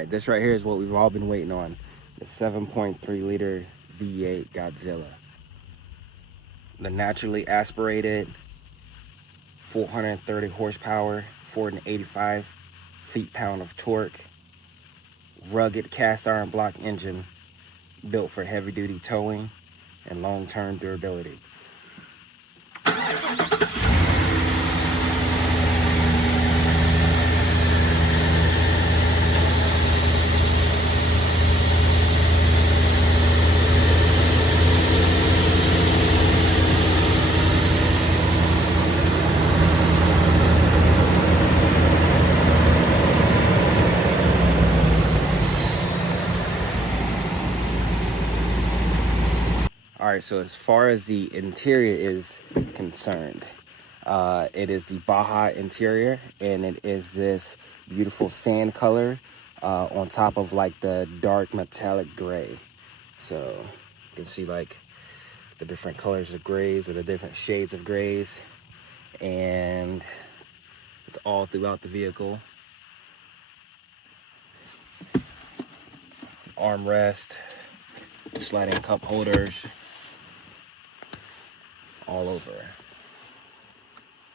right, this right here is what we've all been waiting on. The 7.3 liter V8 Godzilla. The naturally aspirated 430 horsepower, 485 feet-pound of torque, rugged cast iron block engine built for heavy-duty towing and long-term durability. All right, so as far as the interior is concerned, it is the Baja interior, and it is this beautiful sand color on top of like the dark metallic gray. So you can see like the different colors of grays or the different shades of grays, and it's all throughout the vehicle. Armrest, sliding cup holders, all over.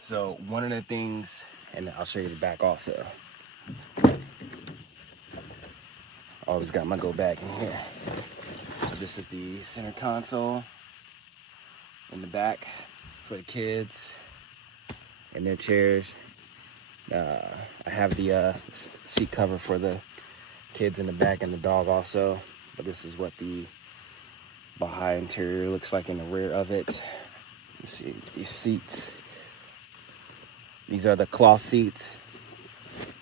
So one of the things, and I'll show you the back also. Always got my go back in here. This is the center console in the back for the kids and their chairs. I have the seat cover for the kids in the back and the dog also. But this is what the Baja interior looks like in the rear of it. You see these seats. These are the cloth seats.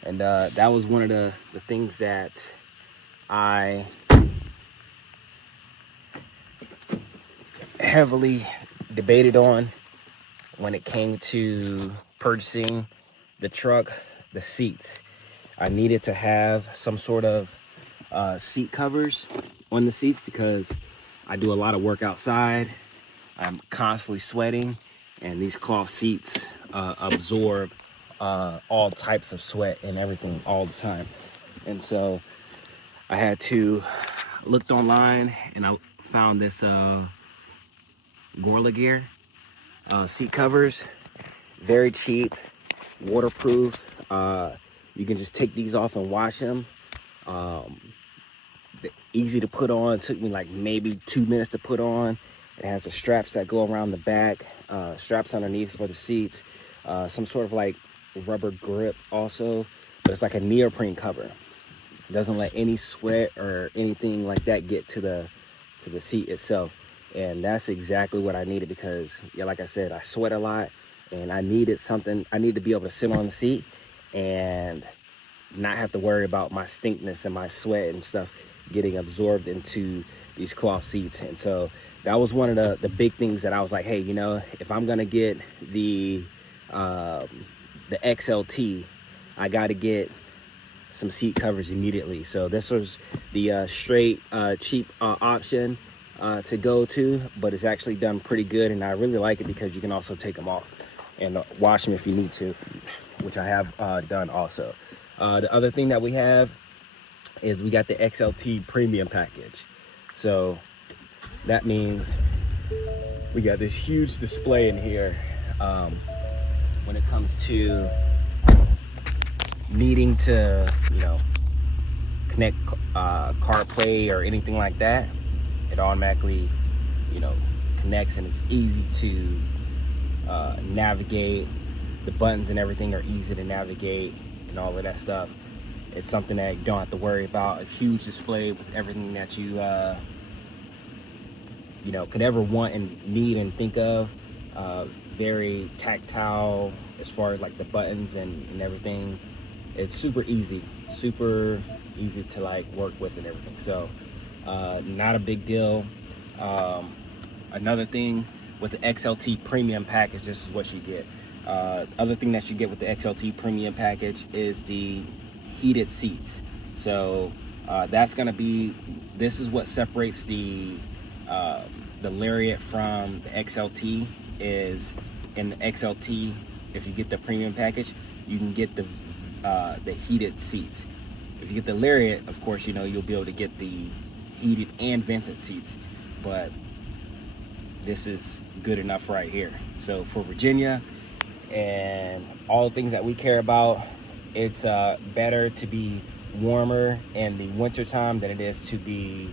And that was one of the things that I heavily debated on when it came to purchasing the truck, the seats. I needed to have some sort of seat covers on the seats because I do a lot of work outside. I'm constantly sweating, and these cloth seats absorb all types of sweat and everything all the time. And so I had to looked online, and I found this Gorilla Gear seat covers. Very cheap, waterproof. You can just take these off and wash them. Easy to put on. It took me like maybe 2 minutes to put on. It has the straps that go around the back, straps underneath for the seats, some sort of like rubber grip also, but it's like a neoprene cover. It doesn't let any sweat or anything like that get to the seat itself. And that's exactly what I needed because, yeah, like I said, I sweat a lot, and I needed something. I need to be able to sit on the seat and not have to worry about my stinkness and my sweat and stuff getting absorbed into these cloth seats. And so that was one of the big things that I was like, hey, you know, if I'm gonna get the XLT, I got to get some seat covers immediately. So this was the straight cheap option to go to, but it's actually done pretty good, and I really like it because you can also take them off and wash them if you need to, which I have done also. The other thing that we have is we got the XLT premium package. So that means we got this huge display in here when it comes to needing to, you know, connect CarPlay or anything like that. It automatically, you know, connects, and it's easy to navigate. The buttons and everything are easy to navigate and all of that stuff. It's something that you don't have to worry about. A huge display with everything that you you know, could ever want and need and think of. Very tactile as far as like the buttons and everything. It's super easy to like work with and everything. So not a big deal. Another thing with the XLT premium package, this is what you get. Other thing that you get with the XLT premium package is the heated seats. So that's gonna be, this is what separates the Lariat from the XLT. Is in the XLT, if you get the premium package, you can get the heated seats. If you get the Lariat, of course, you know, you'll be able to get the heated and vented seats, but this is good enough right here. So for Virginia and all the things that we care about, it's better to be warmer in the winter time than it is to be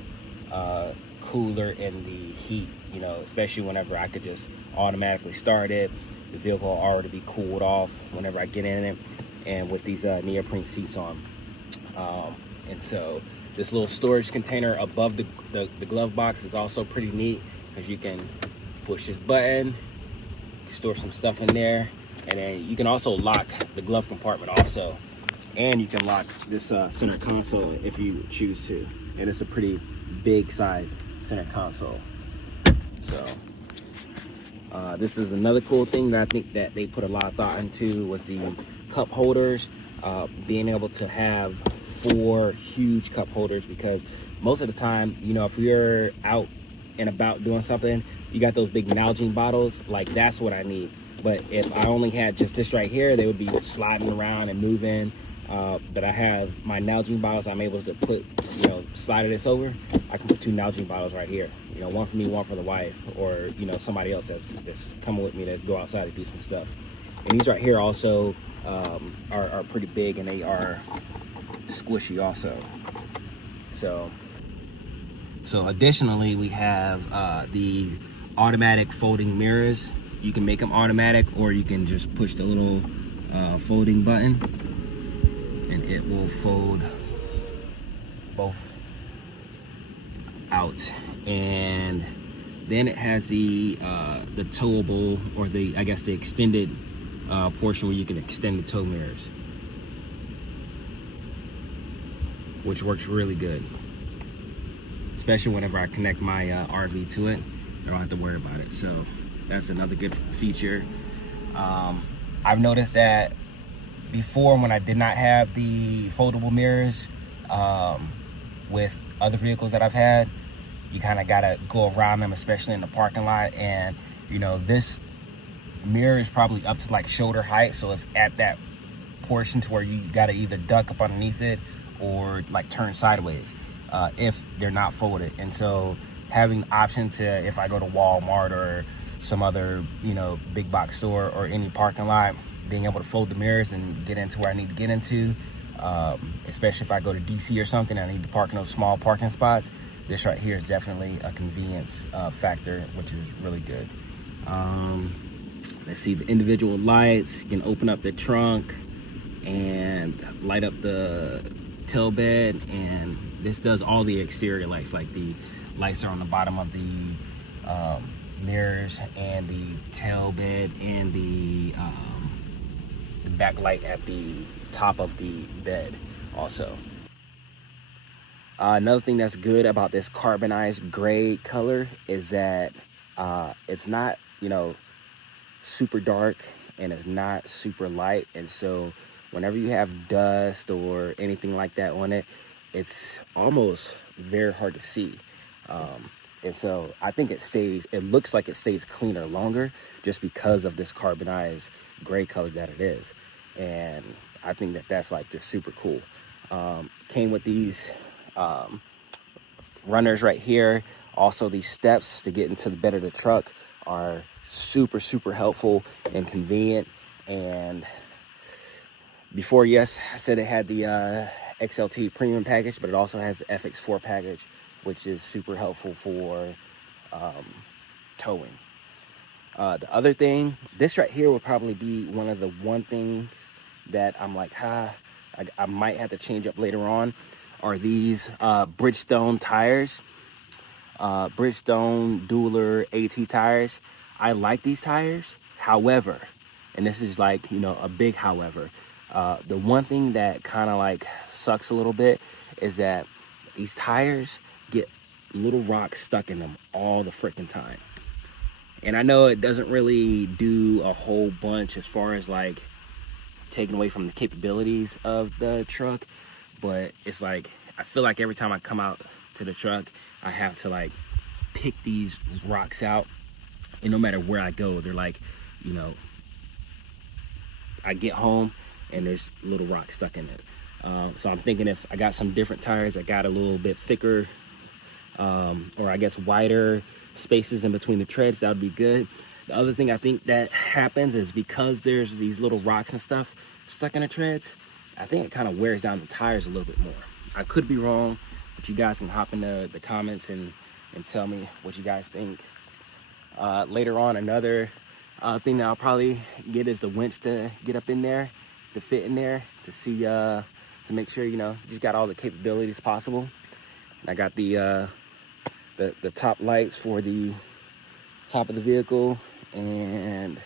cooler in the heat, you know, especially whenever I could just automatically start it. The vehicle will already be cooled off whenever I get in it, and with these neoprene seats on. And so this little storage container above the glove box is also pretty neat, because you can push this button, store some stuff in there, and then you can also lock the glove compartment also, and you can lock this center console if you choose to, and it's a pretty big size center console. So this is another cool thing that I think that they put a lot of thought into, was the cup holders. Being able to have 4 huge cup holders, because most of the time, you know, if you're out and about doing something, you got those big Nalgene bottles, like that's what I need. But if I only had just this right here, they would be sliding around and moving. But I have my Nalgene bottles. I'm able to put, you know, slide this over. I can put 2 Nalgene bottles right here. You know, one for me, one for the wife, or, you know, somebody else that's coming with me to go outside and do some stuff. And these right here also are pretty big, and they are squishy also. So additionally, we have the automatic folding mirrors. You can make them automatic, or you can just push the little folding button, and it will fold both out. And then it has the towable, or the, I guess, the extended portion where you can extend the tow mirrors, which works really good, especially whenever I connect my RV to it. I don't have to worry about it. So that's another good feature. I've noticed that before, when I did not have the foldable mirrors, with other vehicles that I've had, you kind of gotta go around them, especially in the parking lot. And you know, this mirror is probably up to like shoulder height, so it's at that portion to where you gotta either duck up underneath it or like turn sideways if they're not folded. And so having the option to, if I go to Walmart or some other, you know, big box store or any parking lot, being able to fold the mirrors and get into where I need to get into, especially if I go to DC or something, I need to park in those small parking spots. This right here is definitely a convenience factor, which is really good. Let's see, the individual lights. You can open up the trunk and light up the tail bed, and this does all the exterior lights, like the lights are on the bottom of the mirrors, and the tail bed, and the backlight at the top of the bed also. Another thing that's good about this carbonized gray color is that it's not, you know, super dark, and it's not super light. And so whenever you have dust or anything like that on it, it's almost very hard to see. And so I think it looks like it stays cleaner longer, just because of this carbonized gray color that it is. And I think that that's like just super cool. Came with these runners right here. Also, these steps to get into the bed of the truck are super helpful and convenient. And before, yes, I said it had the XLT premium package, but it also has the FX4 package, which is super helpful for towing. The other thing, this right here would probably be one of the things that I'm like, I might have to change up later on, are these Bridgestone tires. Bridgestone Dueler AT tires. I like these tires. However, and this is like, you know, a big however, the one thing that kind of like sucks a little bit is that these tires get little rocks stuck in them all the freaking time. And I know it doesn't really do a whole bunch as far as like taking away from the capabilities of the truck, but it's like, I feel like every time I come out to the truck, I have to like pick these rocks out, and no matter where I go, they're like, you know, I get home and there's little rocks stuck in it. So I'm thinking if I got some different tires that got a little bit thicker, or I guess wider spaces in between the treads, that would be good. The other thing I think that happens is because there's these little rocks and stuff stuck in the treads, I think it kind of wears down the tires a little bit more. I could be wrong, but you guys can hop into the comments and tell me what you guys think. Later on, another thing that I'll probably get is the winch to get up in there, to fit in there, to see, to make sure, you know, just got all the capabilities possible. And I got the top lights for the top of the vehicle, and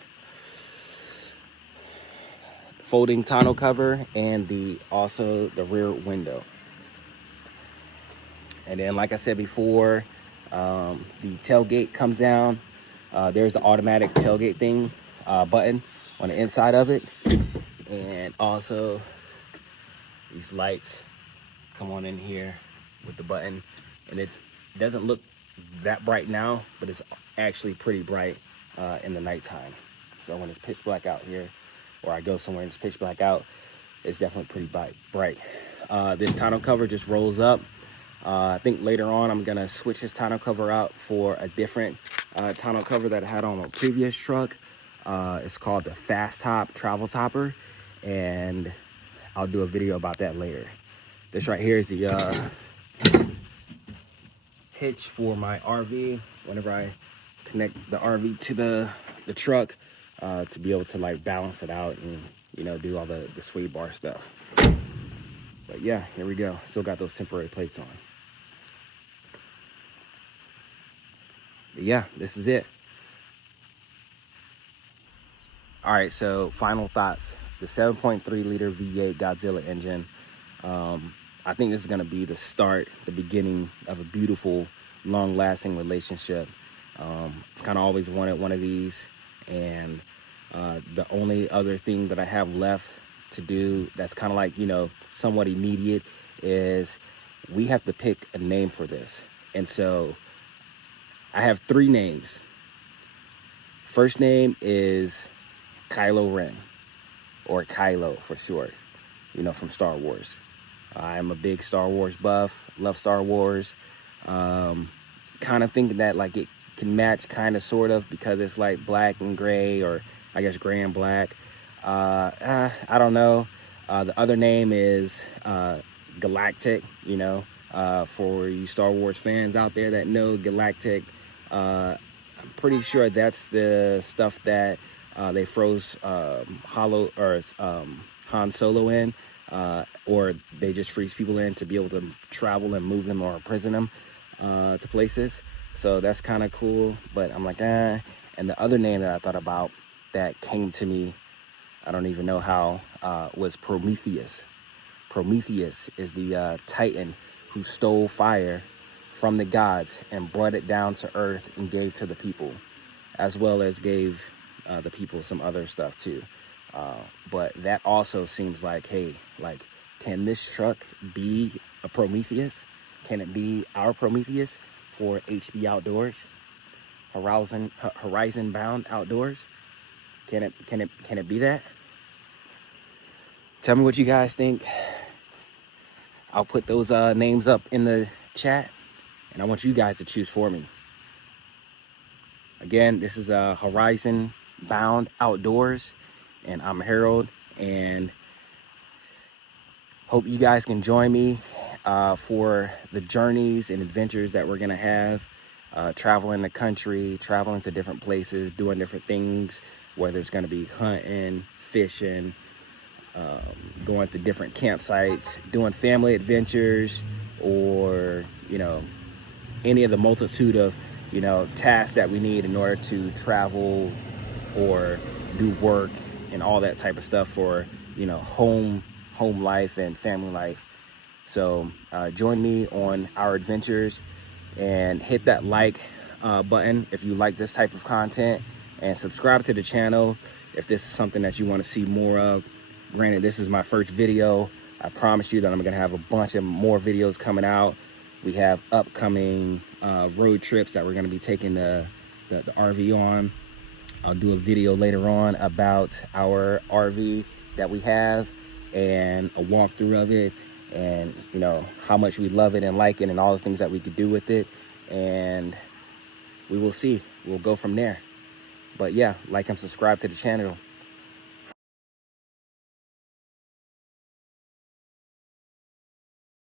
folding tonneau cover, and also the rear window. And then, like I said before, the tailgate comes down. There's the automatic tailgate thing, button on the inside of it. And also these lights come on in here with the button. And it doesn't look that bright now, but it's actually pretty bright in the nighttime. So when it's pitch black out here, or I go somewhere and it's pitch black out, it's definitely pretty bright. This tonneau cover just rolls up. I think later on I'm gonna switch this tonneau cover out for a different tonneau cover that I had on a previous truck. It's called the Fast Top Travel Topper, and I'll do a video about that later. This right here is the hitch for my RV. Whenever I connect the RV to the truck, to be able to like balance it out and, you know, do all the sway bar stuff. But yeah, here we go. Still got those temporary plates on. But yeah, this is it. All right, so final thoughts. The 7.3 liter V8 Godzilla engine. I think this is gonna be the start, the beginning of a beautiful, long-lasting relationship. Kind of always wanted one of these, and the only other thing that I have left to do that's kind of like, you know, somewhat immediate is we have to pick a name for this. And so I have 3 names. First name is Kylo Ren, or Kylo for short, you know, from Star Wars. I'm a big Star Wars buff, love Star Wars. Kind of thinking that like it can match kind of sort of, because it's like black and gray, or I guess gray and black. I don't know. The other name is Galactic, you know, for you Star Wars fans out there that know Galactic. I'm pretty sure that's the stuff that they froze Han Solo in, or they just freeze people in to be able to travel and move them or imprison them to places. So that's kind of cool, but I'm like, And the other name that I thought about that came to me, I don't even know how, was Prometheus. Prometheus is the Titan who stole fire from the gods and brought it down to earth and gave to the people, as well as gave the people some other stuff too. But that also seems like, hey, like, can this truck be a Prometheus? Can it be our Prometheus for HB Outdoors, Horizon Bound Outdoors? Can it be that? Tell me what you guys think. I'll put those names up in the chat, and I want you guys to choose for me. Again, this is Horizon Bound Outdoors, and I'm Harold, and hope you guys can join me for the journeys and adventures that we're gonna have, traveling the country, traveling to different places, doing different things, whether it's gonna be hunting, fishing, going to different campsites, doing family adventures, or, you know, any of the multitude of, you know, tasks that we need in order to travel or do work and all that type of stuff for, you know, home life and family life. So join me on our adventures, and hit that like button if you like this type of content, and subscribe to the channel if this is something that you want to see more of. Granted, this is my first video. I promise you that I'm gonna have a bunch of more videos coming out. We have upcoming road trips that we're gonna be taking the RV on. I'll do a video later on about our RV that we have, and a walkthrough of it, and you know how much we love it and like it and all the things that we could do with it, and we will see. We'll go from there. But yeah, like and subscribe to the channel.